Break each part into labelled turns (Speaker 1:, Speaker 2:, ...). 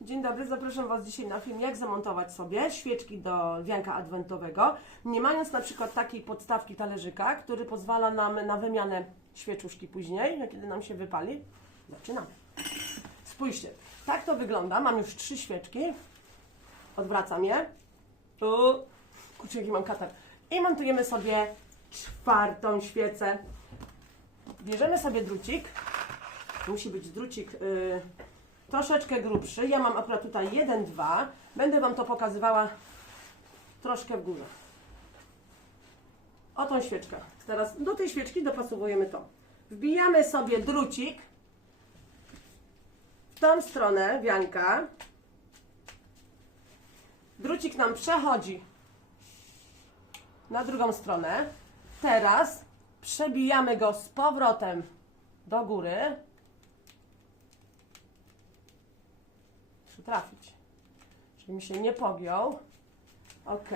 Speaker 1: Dzień dobry, zapraszam Was dzisiaj na film, jak zamontować sobie świeczki do wianka adwentowego, nie mając na przykład takiej podstawki talerzyka, który pozwala nam na wymianę świeczuszki później, kiedy nam się wypali. Zaczynamy. Spójrzcie, tak to wygląda. Mam już trzy świeczki. Odwracam je. Tu. Kurczę, jaki mam katar. I montujemy sobie czwartą świecę. Bierzemy sobie drucik. Musi być drucik y, troszeczkę grubszy. Ja mam akurat tutaj 1-2. Będę Wam to pokazywała troszkę w górze. O tą świeczkę. Teraz do tej świeczki dopasowujemy to. Wbijamy sobie drucik w tą stronę wianka. Drucik nam przechodzi na drugą stronę. Teraz przebijamy go z powrotem do góry. Trafić, żeby mi się nie pogiął. Ok.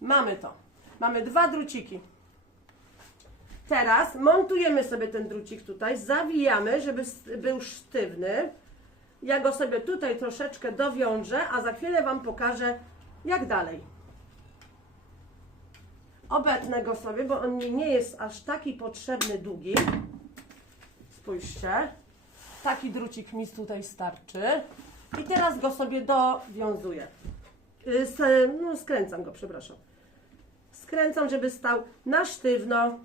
Speaker 1: Mamy to. Mamy dwa druciki. Teraz montujemy sobie ten drucik tutaj, zawijamy, żeby był sztywny. Ja go sobie tutaj troszeczkę dowiążę, a za chwilę Wam pokażę, jak dalej. Obetnę go sobie, bo on mi nie jest aż taki potrzebny długi. Spójrzcie. Taki drucik mi tutaj starczy. I teraz go sobie dowiązuję. Y, No, skręcam go, przepraszam. Skręcam, żeby stał na sztywno.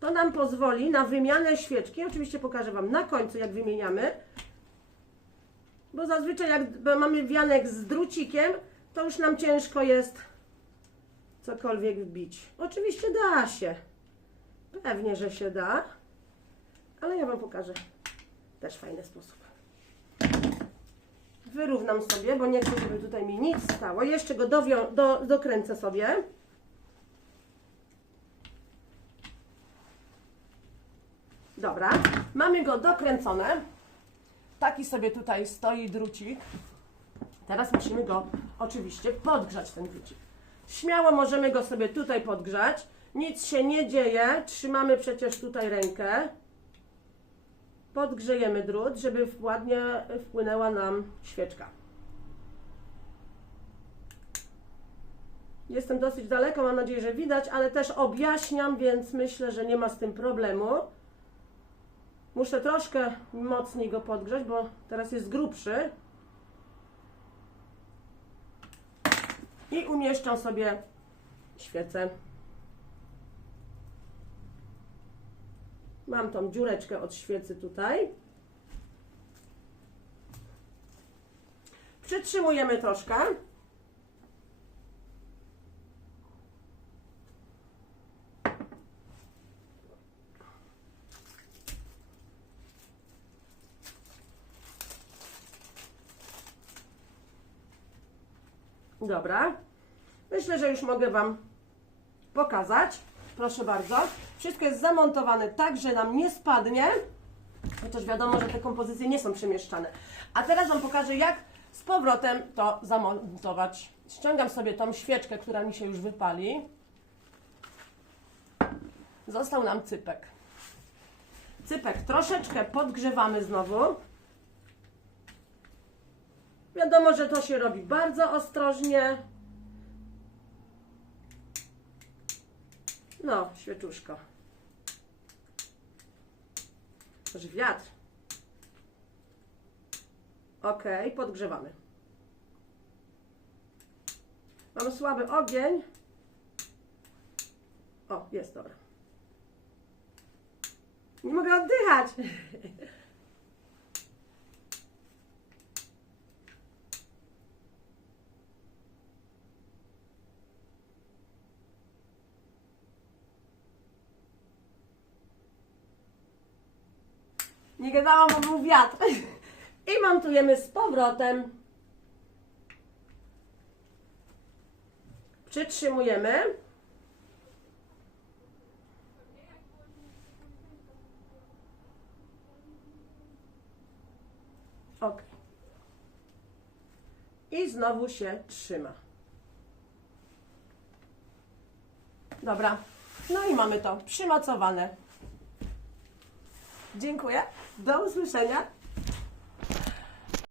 Speaker 1: To nam pozwoli na wymianę świeczki. Oczywiście pokażę Wam na końcu, jak wymieniamy. Bo zazwyczaj jak mamy wianek z drucikiem, to już nam ciężko jest cokolwiek wbić. Oczywiście da się. Pewnie, że się da. Ale ja Wam pokażę też fajny sposób. Wyrównam sobie, bo nie chcę, żeby tutaj mi nic stało. Jeszcze go dowią- do, dokręcę sobie. Dobra, mamy go dokręcone. Taki sobie tutaj stoi drucik. Teraz musimy go oczywiście podgrzać, ten drucik. Śmiało możemy go sobie tutaj podgrzać. Nic się nie dzieje. Trzymamy przecież tutaj rękę. Podgrzejemy drut, żeby ładnie wpłynęła nam świeczka. Jestem dosyć daleko, mam nadzieję, że widać, ale też objaśniam, więc myślę, że nie ma z tym problemu. Muszę troszkę mocniej go podgrzać, bo teraz jest grubszy. I umieszczam sobie świecę. Mam tą dziureczkę od świecy tutaj. Przytrzymujemy troszkę. Dobra. Myślę, że już mogę Wam pokazać. Proszę bardzo. Wszystko jest zamontowane tak, że nam nie spadnie. Chociaż wiadomo, że te kompozycje nie są przemieszczane. A teraz Wam pokażę, jak z powrotem to zamontować. Ściągam sobie tą świeczkę, która mi się już wypali. Został nam cypek. Cypek troszeczkę podgrzewamy znowu. Wiadomo, że to się robi bardzo ostrożnie. No, świeczuszko. Może wiatr. Ok, podgrzewamy. Mamy słaby ogień. O, jest dobra. Nie mogę oddychać. Nie gadałam, bo był wiatr. I montujemy z powrotem. Przytrzymujemy. Ok. I znowu się trzyma. Dobra. No i mamy to przymocowane. Dziękuję. Do usłyszenia.